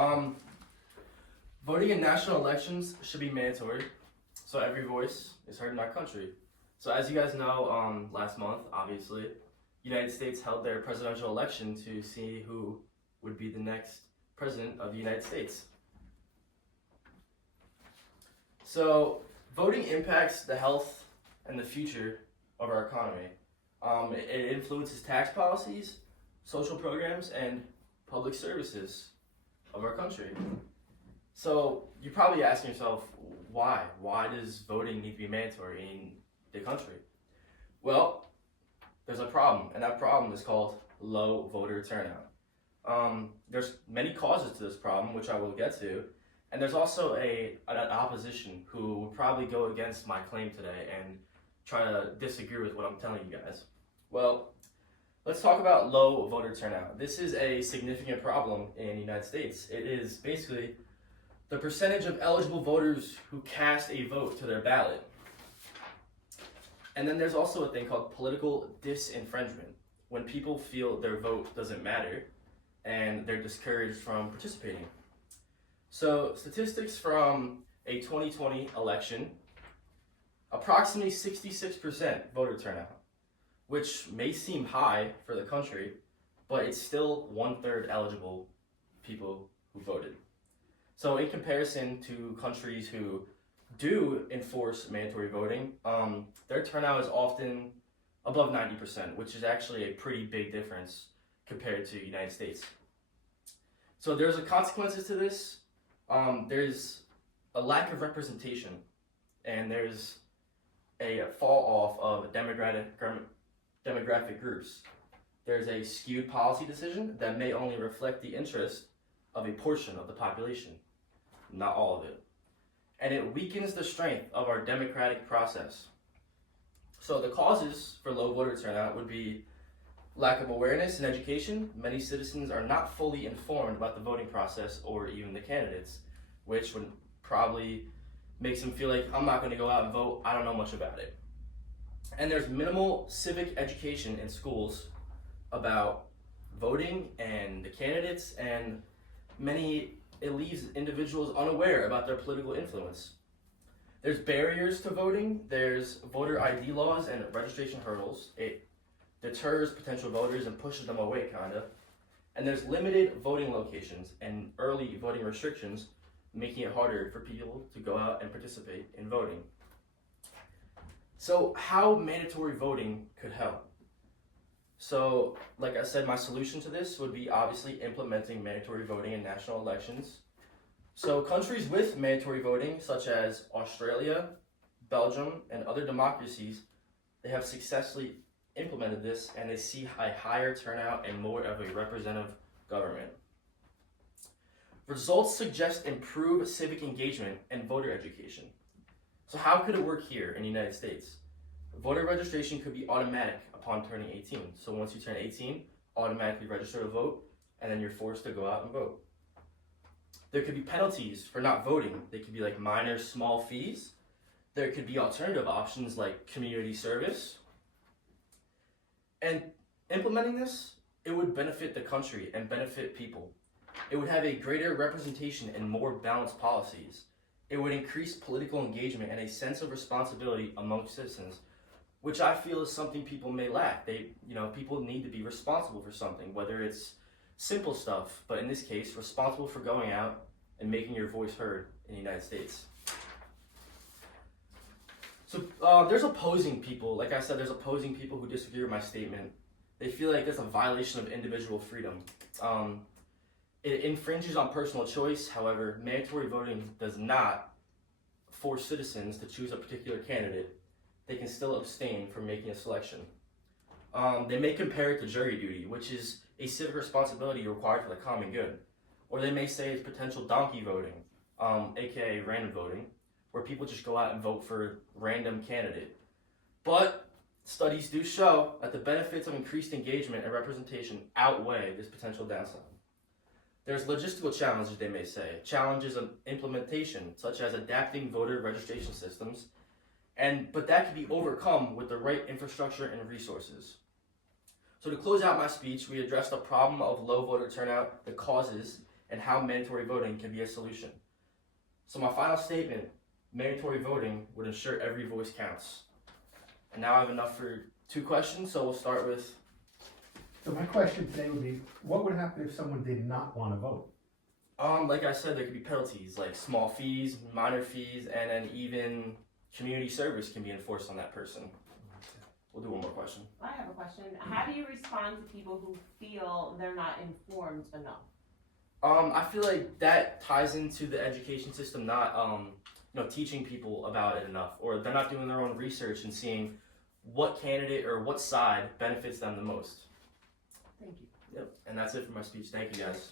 Um, Voting in national elections should be mandatory, so every voice is heard in our country. So as you guys know, last month, obviously, United States held their presidential election to see who would be the next president of the United States. So voting impacts the health and the future of our economy. It influences tax policies, social programs, and public services of our country. So you're probably asking yourself, why? Why does voting need to be mandatory in the country? Well, there's a problem, and that problem is called low voter turnout. There's many causes to this problem, which I will get to, and there's also an opposition who would probably go against my claim today and try to disagree with what I'm telling you guys. Well, let's talk about low voter turnout. This is a significant problem in the United States. It is basically the percentage of eligible voters who cast a vote to their ballot. And then there's also a thing called political disenfranchisement, when people feel their vote doesn't matter and they're discouraged from participating. So statistics from a 2020 election, approximately 66% voter turnout, which may seem high for the country, but it's still 1/3 eligible people who voted. So in comparison to countries who do enforce mandatory voting, their turnout is often above 90%, which is actually a pretty big difference compared to the United States. So there's consequences to this. There's a lack of representation, and there's a fall off of demographic groups. There's a skewed policy decision that may only reflect the interest of a portion of the population, not all of it. And it weakens the strength of our democratic process. So the causes for low voter turnout would be lack of awareness and education. Many citizens are not fully informed about the voting process or even the candidates, which would probably makes them feel like, I'm not going to go out and vote, I don't know much about it. And there's minimal civic education in schools about voting and the candidates, and it leaves individuals unaware about their political influence. There's barriers to voting, there's voter ID laws and registration hurdles. It deters potential voters and pushes them away, kind of. And there's limited voting locations and early voting restrictions, making it harder for people to go out and participate in voting. So how mandatory voting could help? So, like I said, my solution to this would be obviously implementing mandatory voting in national elections. So countries with mandatory voting, such as Australia, Belgium, and other democracies, they have successfully implemented this, and they see a higher turnout and more of a representative government. Results suggest improved civic engagement and voter education. So how could it work here in the United States? Voter registration could be automatic upon turning 18. So once you turn 18, automatically register to vote, and then you're forced to go out and vote. There could be penalties for not voting. They could be like minor, small fees. There could be alternative options like community service. And implementing this, it would benefit the country and benefit people. It would have a greater representation and more balanced policies. It would increase political engagement and a sense of responsibility among citizens, which I feel is something people may lack. People need to be responsible for something, whether it's simple stuff, but in this case, responsible for going out and making your voice heard in the United States. So there's opposing people. Like I said, there's opposing people who disagree with my statement. They feel like that's a violation of individual freedom. It infringes on personal choice. However, mandatory voting does not force citizens to choose a particular candidate. They can still abstain from making a selection. They may compare it to jury duty, which is a civic responsibility required for the common good. Or they may say it's potential donkey voting, aka random voting, where people just go out and vote for a random candidate. But studies do show that the benefits of increased engagement and representation outweigh this potential downside. There's logistical challenges, they may say, challenges of implementation, such as adapting voter registration systems, but that can be overcome with the right infrastructure and resources. So to close out my speech, we addressed the problem of low voter turnout, the causes, and how mandatory voting can be a solution. So my final statement, mandatory voting would ensure every voice counts. And now I have enough for 2 questions, so we'll start with, So my question today would be, what would happen if someone did not want to vote? like I said, there could be penalties, like small fees, minor fees, and then even community service can be enforced on that person. We'll do one more question. I have a question. How do you respond to people who feel they're not informed enough? I feel like that ties into the education system not teaching people about it enough, or they're not doing their own research and seeing what candidate or what side benefits them the most. Thank you. Yep, and that's it for my speech. Thank you guys.